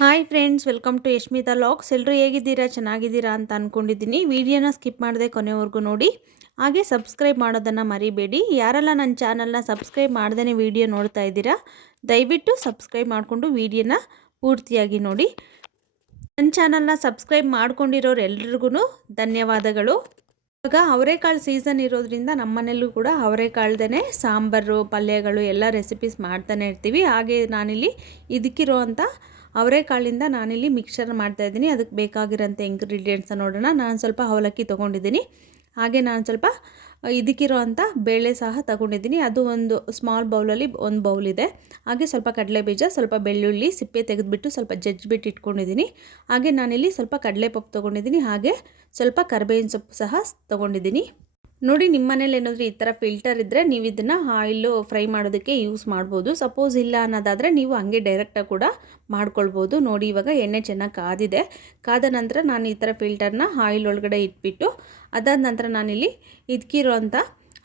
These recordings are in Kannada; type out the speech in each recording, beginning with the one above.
Hi friends, welcome to Yashmita logs. ಎಲ್ಲರೂ ಹೇಗಿದ್ದೀರಾ? ಚೆನ್ನಾಗಿದ್ದೀರಾ ಅಂತ ಅಂದ್ಕೊಂಡಿದ್ದೀನಿ. ವಿಡಿಯೋನ ಸ್ಕಿಪ್ ಮಾಡದೆ ಕೊನೆವರೆಗೂ ನೋಡಿ. ಹಾಗೆ ಸಬ್ಸ್ಕ್ರೈಬ್ ಮಾಡೋದನ್ನು ಮರಿಬೇಡಿ. ಯಾರೆಲ್ಲ ನನ್ನ ಚಾನಲ್ನ ಸಬ್ಸ್ಕ್ರೈಬ್ ಮಾಡ್ದೇ ವಿಡಿಯೋ ನೋಡ್ತಾ ಇದ್ದೀರಾ, ದಯವಿಟ್ಟು ಸಬ್ಸ್ಕ್ರೈಬ್ ಮಾಡಿಕೊಂಡು ವಿಡಿಯೋನ ಪೂರ್ತಿಯಾಗಿ ನೋಡಿ. ನನ್ನ ಚಾನಲ್ನ ಸಬ್ಸ್ಕ್ರೈಬ್ ಮಾಡ್ಕೊಂಡಿರೋರು ಎಲ್ರಿಗೂ ಧನ್ಯವಾದಗಳು. ಇವಾಗ ಅವರೆಕಾಳು ಸೀಸನ್ ಇರೋದ್ರಿಂದ ನಮ್ಮ ಮನೆಯಲ್ಲೂ ಕೂಡ ಅವರೆಕಾಳ್ದೇ ಸಾಂಬಾರು, ಪಲ್ಯಗಳು ಎಲ್ಲ ರೆಸಿಪೀಸ್ ಮಾಡ್ತಾನೆ ಇರ್ತೀವಿ. ಹಾಗೆ ನಾನಿಲ್ಲಿ ಇದಕ್ಕಿರೋ ಅಂಥ ಅವರೆಕಾಳಿಂದ ನಾನಿಲ್ಲಿ ಮಿಕ್ಸ್ಚರ್ ಮಾಡ್ತಾಯಿದ್ದೀನಿ. ಅದಕ್ಕೆ ಬೇಕಾಗಿರೋಂಥ ಇಂಗ್ರೀಡಿಯೆಂಟ್ಸ್ ನೋಡೋಣ. ನಾನು ಸ್ವಲ್ಪ ಅವಲಕ್ಕಿ ತೊಗೊಂಡಿದ್ದೀನಿ. ಹಾಗೆ ನಾನು ಸ್ವಲ್ಪ ಇದಕ್ಕಿರೋ ಅಂಥ ಬೇಳೆ ಸಹ ತಗೊಂಡಿದ್ದೀನಿ. ಅದು ಒಂದು ಸ್ಮಾಲ್ ಬೌಲಲ್ಲಿ ಒಂದು ಬೌಲ್ ಇದೆ. ಹಾಗೆ ಸ್ವಲ್ಪ ಕಡಲೆಬೀಜ, ಸ್ವಲ್ಪ ಬೆಳ್ಳುಳ್ಳಿ ಸಿಪ್ಪೆ ತೆಗೆದುಬಿಟ್ಟು ಸ್ವಲ್ಪ ಜಜ್ಜಿಬಿಟ್ಟು ಇಟ್ಕೊಂಡಿದ್ದೀನಿ. ಹಾಗೆ ನಾನಿಲ್ಲಿ ಸ್ವಲ್ಪ ಕಡಲೆಪಪ್ಪು ತೊಗೊಂಡಿದ್ದೀನಿ. ಹಾಗೆ ಸ್ವಲ್ಪ ಕರಿಬೇವಿನ ಸೊಪ್ಪು ಸಹ ತೊಗೊಂಡಿದ್ದೀನಿ. ನೋಡಿ, ನಿಮ್ಮ ಮನೇಲಿ ಏನಾದರೂ ಈ ಥರ ಫಿಲ್ಟರ್ ಇದ್ದರೆ ನೀವು ಇದನ್ನು ಆಯಿಲು ಫ್ರೈ ಮಾಡೋದಕ್ಕೆ ಯೂಸ್ ಮಾಡ್ಬೋದು. ಸಪೋಸ್ ಇಲ್ಲ ಅನ್ನೋದಾದರೆ ನೀವು ಹಂಗೆ ಡೈರೆಕ್ಟಾಗಿ ಕೂಡ ಮಾಡ್ಕೊಳ್ಬೋದು. ನೋಡಿ, ಇವಾಗ ಎಣ್ಣೆ ಚೆನ್ನಾಗಿ ಕಾದಿದೆ. ಕಾದ ನಂತರ ನಾನು ಈ ಥರ ಫಿಲ್ಟರ್ನ ಆಯಿಲ್ ಒಳಗಡೆ ಇಟ್ಬಿಟ್ಟು ಅದಾದ ನಂತರ ನಾನಿಲ್ಲಿ ಇದಕ್ಕಿರೋ ಅಂಥ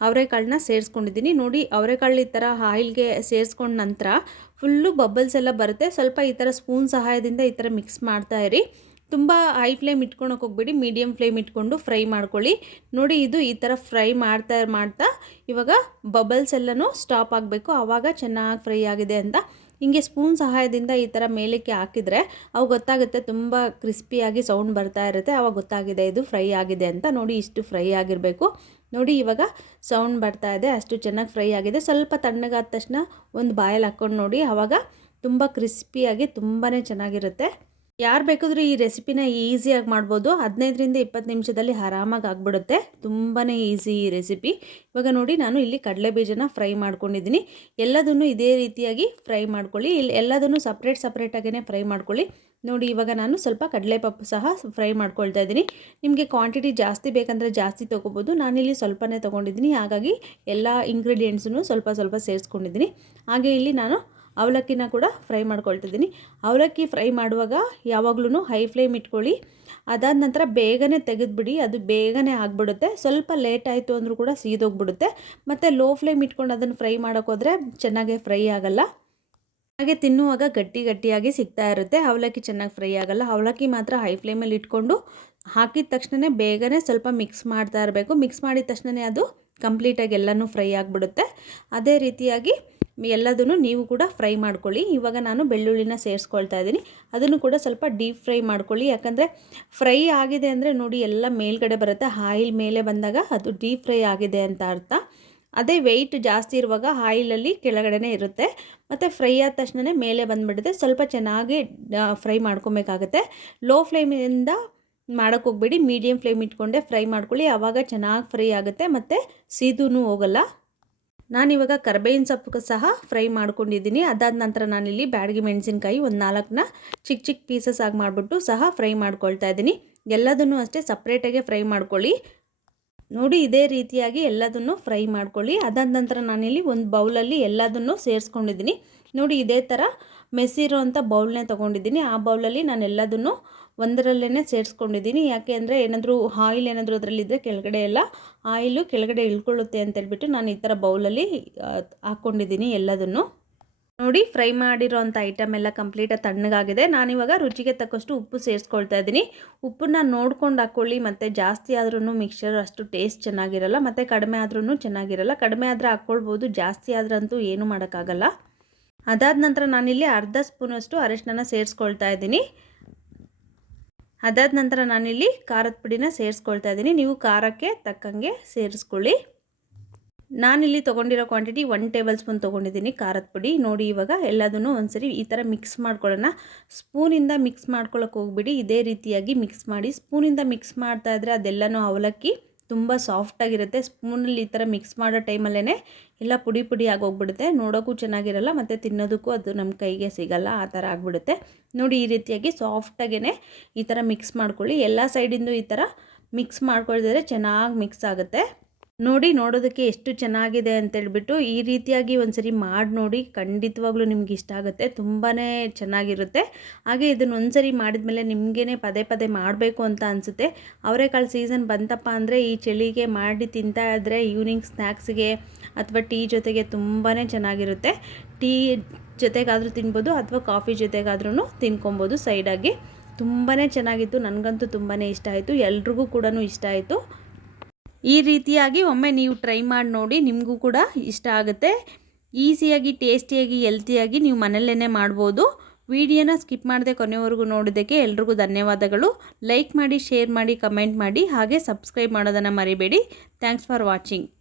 ಅವರೆಕಾಳನ್ನ ಸೇರಿಸ್ಕೊಂಡಿದ್ದೀನಿ. ನೋಡಿ, ಅವರೆಕಾಳು ಈ ಥರ ಆಯಿಲ್ಗೆ ಸೇರಿಸ್ಕೊಂಡ ನಂತರ ಫುಲ್ಲು ಬಬಲ್ಸ್ ಎಲ್ಲ ಬರುತ್ತೆ. ಸ್ವಲ್ಪ ಈ ಥರ ಸ್ಪೂನ್ ಸಹಾಯದಿಂದ ಈ ಥರ ಮಿಕ್ಸ್ ಮಾಡ್ತಾ ಇರಿ. ತುಂಬ ಹೈ ಫ್ಲೇಮ್ ಇಟ್ಕೊಳಕ್ಕೆ ಹೋಗ್ಬೇಡಿ, ಮೀಡಿಯಮ್ ಫ್ಲೇಮ್ ಇಟ್ಕೊಂಡು ಫ್ರೈ ಮಾಡ್ಕೊಳ್ಳಿ. ನೋಡಿ, ಇದು ಈ ಥರ ಫ್ರೈ ಮಾಡ್ತಾ ಇವಾಗ ಬಬಲ್ಸ್ ಎಲ್ಲನೂ ಸ್ಟಾಪ್ ಆಗಬೇಕು. ಆವಾಗ ಚೆನ್ನಾಗಿ ಫ್ರೈ ಆಗಿದೆ ಅಂತ ಹಿಂಗೆ ಸ್ಪೂನ್ ಸಹಾಯದಿಂದ ಈ ಥರ ಮೇಲಕ್ಕೆ ಹಾಕಿದರೆ ಅವು ಗೊತ್ತಾಗುತ್ತೆ. ತುಂಬ ಕ್ರಿಸ್ಪಿಯಾಗಿ ಸೌಂಡ್ ಬರ್ತಾ ಇರುತ್ತೆ. ಆವಾಗ ಗೊತ್ತಾಗಿದೆ ಇದು ಫ್ರೈ ಆಗಿದೆ ಅಂತ. ನೋಡಿ, ಇಷ್ಟು ಫ್ರೈ ಆಗಿರಬೇಕು. ನೋಡಿ, ಇವಾಗ ಸೌಂಡ್ ಬರ್ತಾ ಇದೆ, ಅಷ್ಟು ಚೆನ್ನಾಗಿ ಫ್ರೈ ಆಗಿದೆ. ಸ್ವಲ್ಪ ತಣ್ಣಗಾದ ತಕ್ಷಣ ಒಂದು ಬಾಯಲ್ಲಿ ಹಾಕ್ಕೊಂಡು ನೋಡಿ, ಆವಾಗ ತುಂಬ ಕ್ರಿಸ್ಪಿಯಾಗಿ ತುಂಬಾ ಚೆನ್ನಾಗಿರುತ್ತೆ. ಯಾರು ಬೇಕಾದರೂ ಈ ರೆಸಿಪಿನ ಈಸಿಯಾಗಿ ಮಾಡ್ಬೋದು. 15ರಿಂದ 20 ನಿಮಿಷದಲ್ಲಿ ಆರಾಮಾಗಿ ಆಗಿಬಿಡುತ್ತೆ. ತುಂಬಾ ಈಸಿ ಈ ರೆಸಿಪಿ. ಇವಾಗ ನೋಡಿ, ನಾನು ಇಲ್ಲಿ ಕಡಲೆಬೀಜನ ಫ್ರೈ ಮಾಡ್ಕೊಂಡಿದ್ದೀನಿ. ಎಲ್ಲದನ್ನು ಇದೇ ರೀತಿಯಾಗಿ ಫ್ರೈ ಮಾಡ್ಕೊಳ್ಳಿ. ಇಲ್ಲಿ ಎಲ್ಲದನ್ನು ಸಪ್ರೇಟಾಗೇ ಫ್ರೈ ಮಾಡ್ಕೊಳ್ಳಿ. ನೋಡಿ, ಇವಾಗ ನಾನು ಸ್ವಲ್ಪ ಕಡಲೆಪಪ್ಪು ಸಹ ಫ್ರೈ ಮಾಡ್ಕೊಳ್ತಾ ಇದ್ದೀನಿ. ನಿಮಗೆ ಕ್ವಾಂಟಿಟಿ ಜಾಸ್ತಿ ಬೇಕಂದರೆ ಜಾಸ್ತಿ ತೊಗೋಬೋದು. ನಾನಿಲ್ಲಿ ಸ್ವಲ್ಪನೇ ತೊಗೊಂಡಿದ್ದೀನಿ. ಹಾಗಾಗಿ ಎಲ್ಲ ಇಂಗ್ರೀಡಿಯೆಂಟ್ಸನ್ನು ಸ್ವಲ್ಪ ಸ್ವಲ್ಪ ಸೇರಿಸ್ಕೊಂಡಿದ್ದೀನಿ. ಹಾಗೆ ಇಲ್ಲಿ ನಾನು ಅವಲಕ್ಕಿನ ಕೂಡ ಫ್ರೈ ಮಾಡ್ಕೊಳ್ತಿದ್ದೀನಿ. ಅವಲಕ್ಕಿ ಫ್ರೈ ಮಾಡುವಾಗ ಯಾವಾಗಲೂ ಹೈ ಫ್ಲೇಮ್ ಇಟ್ಕೊಳ್ಳಿ. ಅದಾದ ನಂತರ ಬೇಗನೆ ತೆಗೆದುಬಿಡಿ, ಅದು ಬೇಗನೆ ಆಗಿಬಿಡುತ್ತೆ. ಸ್ವಲ್ಪ ಲೇಟ್ ಆಯಿತು ಅಂದರೂ ಕೂಡ ಸೀದೋಗ್ಬಿಡುತ್ತೆ. ಮತ್ತು ಲೋ ಫ್ಲೇಮ್ ಇಟ್ಕೊಂಡು ಅದನ್ನು ಫ್ರೈ ಮಾಡೋಕ್ಕೋದ್ರೆ ಚೆನ್ನಾಗೇ ಫ್ರೈ ಆಗೋಲ್ಲ. ಹಾಗೆ ತಿನ್ನುವಾಗ ಗಟ್ಟಿಯಾಗಿ ಸಿಗ್ತಾ ಇರುತ್ತೆ. ಅವಲಕ್ಕಿ ಚೆನ್ನಾಗಿ ಫ್ರೈ ಆಗೋಲ್ಲ. ಅವಲಕ್ಕಿ ಮಾತ್ರ ಹೈ ಫ್ಲೇಮಲ್ಲಿ ಇಟ್ಕೊಂಡು ಹಾಕಿದ ತಕ್ಷಣ ಬೇಗನೆ ಸ್ವಲ್ಪ ಮಿಕ್ಸ್ ಮಾಡ್ತಾ ಇರಬೇಕು. ಮಿಕ್ಸ್ ಮಾಡಿದ ತಕ್ಷಣ ಅದು ಕಂಪ್ಲೀಟಾಗಿ ಎಲ್ಲನೂ ಫ್ರೈ ಆಗಿಬಿಡುತ್ತೆ. ಅದೇ ರೀತಿಯಾಗಿ ಎಲ್ಲದನ್ನು ನೀವು ಕೂಡ ಫ್ರೈ ಮಾಡ್ಕೊಳ್ಳಿ. ಇವಾಗ ನಾನು ಬೆಳ್ಳುಳ್ಳಿನ ಸೇರಿಸ್ಕೊಳ್ತಾ ಇದ್ದೀನಿ. ಅದನ್ನು ಕೂಡ ಸ್ವಲ್ಪ ಡೀಪ್ ಫ್ರೈ ಮಾಡ್ಕೊಳ್ಳಿ. ಯಾಕಂದರೆ ಫ್ರೈ ಆಗಿದೆ ಅಂದರೆ ನೋಡಿ ಎಲ್ಲ ಮೇಲ್ಗಡೆ ಬರುತ್ತೆ. ಆಯಿಲ್ ಮೇಲೆ ಬಂದಾಗ ಅದು ಡೀಪ್ ಫ್ರೈ ಆಗಿದೆ ಅಂತ ಅರ್ಥ. ಅದೇ ವೆಯ್ಟ್ ಜಾಸ್ತಿ ಇರುವಾಗ ಆಯಿಲಲ್ಲಿ ಕೆಳಗಡೆ ಇರುತ್ತೆ. ಮತ್ತು ಫ್ರೈ ಆದ ತಕ್ಷಣ ಮೇಲೆ ಬಂದುಬಿಡುತ್ತೆ. ಸ್ವಲ್ಪ ಚೆನ್ನಾಗಿ ಫ್ರೈ ಮಾಡ್ಕೊಬೇಕಾಗತ್ತೆ. ಲೋ ಫ್ಲೇಮಿಂದ ಮಾಡೋಕ್ಕೆ ಹೋಗ್ಬೇಡಿ, ಮೀಡಿಯಮ್ ಫ್ಲೇಮ್ ಇಟ್ಕೊಂಡೆ ಫ್ರೈ ಮಾಡ್ಕೊಳ್ಳಿ. ಆವಾಗ ಚೆನ್ನಾಗಿ ಫ್ರೈ ಆಗುತ್ತೆ ಮತ್ತು ಸೀದೂ ಹೋಗಲ್ಲ. ನಾನಿವಾಗ ಕರಿಬೇವಿನ ಸೊಪ್ಪು ಸಹ ಫ್ರೈ ಮಾಡ್ಕೊಂಡಿದ್ದೀನಿ. ಅದಾದ ನಂತರ ನಾನಿಲ್ಲಿ ಬ್ಯಾಡಗಿ ಮೆಣಸಿನ್ಕಾಯಿ ಒಂದು 4ನ ಚಿಕ್ಕ ಪೀಸಸ್ ಆಗಿ ಮಾಡಿಬಿಟ್ಟು ಸಹ ಫ್ರೈ ಮಾಡ್ಕೊಳ್ತಾ ಇದ್ದೀನಿ. ಎಲ್ಲದನ್ನು ಅಷ್ಟೇ ಸಪ್ರೇಟಾಗೆ ಫ್ರೈ ಮಾಡ್ಕೊಳ್ಳಿ. ನೋಡಿ, ಇದೇ ರೀತಿಯಾಗಿ ಎಲ್ಲದನ್ನು ಫ್ರೈ ಮಾಡ್ಕೊಳ್ಳಿ. ಅದಾದ ನಂತರ ನಾನಿಲ್ಲಿ ಒಂದು ಬೌಲಲ್ಲಿ ಎಲ್ಲದನ್ನು ಸೇರಿಸ್ಕೊಂಡಿದ್ದೀನಿ. ನೋಡಿ, ಇದೇ ಥರ ಮೆಸಿರೋ ಅಂಥ ಬೌಲ್ನೇ ತೊಗೊಂಡಿದ್ದೀನಿ. ಆ ಬೌಲಲ್ಲಿ ನಾನು ಎಲ್ಲದನ್ನು ಒಂದರಲ್ಲೇ ಸೇರಿಸ್ಕೊಂಡಿದ್ದೀನಿ. ಯಾಕೆ ಅಂದರೆ ಏನಾದರೂ ಆಯಿಲ್ ಏನಾದರೂ ಅದರಲ್ಲಿದ್ದರೆ ಕೆಳಗಡೆ ಎಲ್ಲ ಆಯಿಲು ಕೆಳಗಡೆ ಇಳ್ಕೊಳ್ಳುತ್ತೆ ಅಂತೇಳ್ಬಿಟ್ಟು ನಾನು ಈ ಥರ ಬೌಲಲ್ಲಿ ಹಾಕ್ಕೊಂಡಿದ್ದೀನಿ ಎಲ್ಲದನ್ನು. ನೋಡಿ, ಫ್ರೈ ಮಾಡಿರೋ ಅಂಥ ಐಟಮ್ ಎಲ್ಲ ಕಂಪ್ಲೀಟಾಗಿ ತಣ್ಣಗಾಗಿದೆ. ನಾನಿವಾಗ ರುಚಿಗೆ ತಕ್ಕಷ್ಟು ಉಪ್ಪು ಸೇರಿಸ್ಕೊಳ್ತಾ ಇದ್ದೀನಿ. ಉಪ್ಪನ್ನ ನೋಡ್ಕೊಂಡು ಹಾಕ್ಕೊಳ್ಳಿ. ಮತ್ತು ಜಾಸ್ತಿ ಆದ್ರೂ ಮಿಕ್ಸ್ಚರ್ ಅಷ್ಟು ಟೇಸ್ಟ್ ಚೆನ್ನಾಗಿರಲ್ಲ, ಮತ್ತು ಕಡಿಮೆ ಆದ್ರೂ ಚೆನ್ನಾಗಿರಲ್ಲ. ಕಡಿಮೆ ಆದರೆ ಹಾಕ್ಕೊಳ್ಬೋದು, ಜಾಸ್ತಿ ಆದ್ರಂತೂ ಏನೂ ಮಾಡೋಕ್ಕಾಗಲ್ಲ. ಅದಾದ ನಂತರ ನಾನಿಲ್ಲಿ ಅರ್ಧ ಸ್ಪೂನಷ್ಟು ಅರಿಶಿನ ಸೇರಿಸ್ಕೊಳ್ತಾ ಇದ್ದೀನಿ. ಅದಾದ ನಂತರ ನಾನಿಲ್ಲಿ ಖಾರದ ಪುಡಿನ ಸೇರಿಸ್ಕೊಳ್ತಾ ಇದ್ದೀನಿ. ನೀವು ಖಾರಕ್ಕೆ ತಕ್ಕಂಗೆ ಸೇರಿಸ್ಕೊಳ್ಳಿ. ನಾನಿಲ್ಲಿ ತೊಗೊಂಡಿರೋ ಕ್ವಾಂಟಿಟಿ 1 ಟೇಬಲ್ ಸ್ಪೂನ್ ತೊಗೊಂಡಿದ್ದೀನಿ ಖಾರದ ಪುಡಿ. ನೋಡಿ, ಇವಾಗ ಎಲ್ಲದನ್ನು ಒಂದ್ಸರಿ ಈ ಥರ ಮಿಕ್ಸ್ ಮಾಡ್ಕೊಳ್ಳೋಣ. ಸ್ಪೂನಿಂದ ಮಿಕ್ಸ್ ಮಾಡ್ಕೊಳ್ಳೋಕೆ ಹೋಗ್ಬಿಡಿ, ಇದೇ ರೀತಿಯಾಗಿ ಮಿಕ್ಸ್ ಮಾಡಿ. ಸ್ಪೂನಿಂದ ಮಿಕ್ಸ್ ಮಾಡ್ತಾ ಇದ್ದರೆ ಅದೆಲ್ಲನೂ ಅವಲಕ್ಕಿ ತುಂಬ ಸಾಫ್ಟಾಗಿರುತ್ತೆ. ಸ್ಪೂನಲ್ಲಿ ಈ ಥರ ಮಿಕ್ಸ್ ಮಾಡೋ ಟೈಮಲ್ಲೇ ಎಲ್ಲ ಪುಡಿ ಆಗೋಗ್ಬಿಡುತ್ತೆ. ನೋಡೋಕ್ಕೂ ಚೆನ್ನಾಗಿರಲ್ಲ ಮತ್ತು ತಿನ್ನೋದಕ್ಕೂ ಅದು ನಮ್ಮ ಕೈಗೆ ಸಿಗಲ್ಲ. ಆ ಥರ ಆಗಿಬಿಡುತ್ತೆ. ನೋಡಿ, ಈ ರೀತಿಯಾಗಿ ಸಾಫ್ಟಾಗೇ ಈ ಥರ ಮಿಕ್ಸ್ ಮಾಡ್ಕೊಳ್ಳಿ. ಎಲ್ಲ ಸೈಡಿಂದು ಈ ಥರ ಮಿಕ್ಸ್ ಮಾಡ್ಕೊಳ್ತಿದ್ರೆ ಚೆನ್ನಾಗಿ ಮಿಕ್ಸ್ ಆಗುತ್ತೆ. ನೋಡಿ, ನೋಡೋದಕ್ಕೆ ಎಷ್ಟು ಚೆನ್ನಾಗಿದೆ ಅಂತೇಳ್ಬಿಟ್ಟು ಈ ರೀತಿಯಾಗಿ ಒಂದ್ಸರಿ ಮಾಡಿ ನೋಡಿ. ಖಂಡಿತವಾಗ್ಲೂ ನಿಮ್ಗೆ ಇಷ್ಟ ಆಗುತ್ತೆ, ತುಂಬಾ ಚೆನ್ನಾಗಿರುತ್ತೆ. ಹಾಗೆ ಇದನ್ನು ಒಂದ್ಸರಿ ಮಾಡಿದ್ಮೇಲೆ ನಿಮಗೇ ಪದೇ ಮಾಡಬೇಕು ಅಂತ ಅನಿಸುತ್ತೆ. ಅವರೆಕಾಳು ಸೀಸನ್ ಬಂತಪ್ಪ ಅಂದರೆ ಈ ಚಳಿಗೆ ಮಾಡಿ ತಿಂತಾ ಇದ್ದರೆ ಈವ್ನಿಂಗ್ ಸ್ನ್ಯಾಕ್ಸ್ಗೆ ಅಥವಾ ಟೀ ಜೊತೆಗೆ ತುಂಬಾ ಚೆನ್ನಾಗಿರುತ್ತೆ. ಜೊತೆಗಾದರೂ ತಿನ್ಬೋದು ಅಥವಾ ಕಾಫಿ ಜೊತೆಗಾದ್ರೂ ತಿನ್ಕೊಬೋದು ಸೈಡಾಗಿ. ತುಂಬಾ ಚೆನ್ನಾಗಿತ್ತು, ನನಗಂತೂ ತುಂಬಾ ಇಷ್ಟ ಆಯಿತು, ಎಲ್ರಿಗೂ ಕೂಡ ಇಷ್ಟ ಆಯಿತು. ಈ ರೀತಿಯಾಗಿ ಒಮ್ಮೆ ನೀವು ಟ್ರೈ ಮಾಡಿ ನೋಡಿ, ನಿಮಗೂ ಕೂಡ ಇಷ್ಟ ಆಗುತ್ತೆ. ಈಸಿಯಾಗಿ, ಟೇಸ್ಟಿಯಾಗಿ, ಹೆಲ್ತಿಯಾಗಿ ನೀವು ಮನೆಯಲ್ಲೇ ಮಾಡ್ಬೋದು. ವಿಡಿಯೋನ ಸ್ಕಿಪ್ ಮಾಡದೆ ಕೊನೆವರೆಗೂ ನೋಡೋದಕ್ಕೆ ಎಲ್ರಿಗೂ ಧನ್ಯವಾದಗಳು. ಲೈಕ್ ಮಾಡಿ, ಶೇರ್ ಮಾಡಿ, ಕಮೆಂಟ್ ಮಾಡಿ, ಹಾಗೆ ಸಬ್ಸ್ಕ್ರೈಬ್ ಮಾಡೋದನ್ನು ಮರಿಬೇಡಿ. Thanks for watching.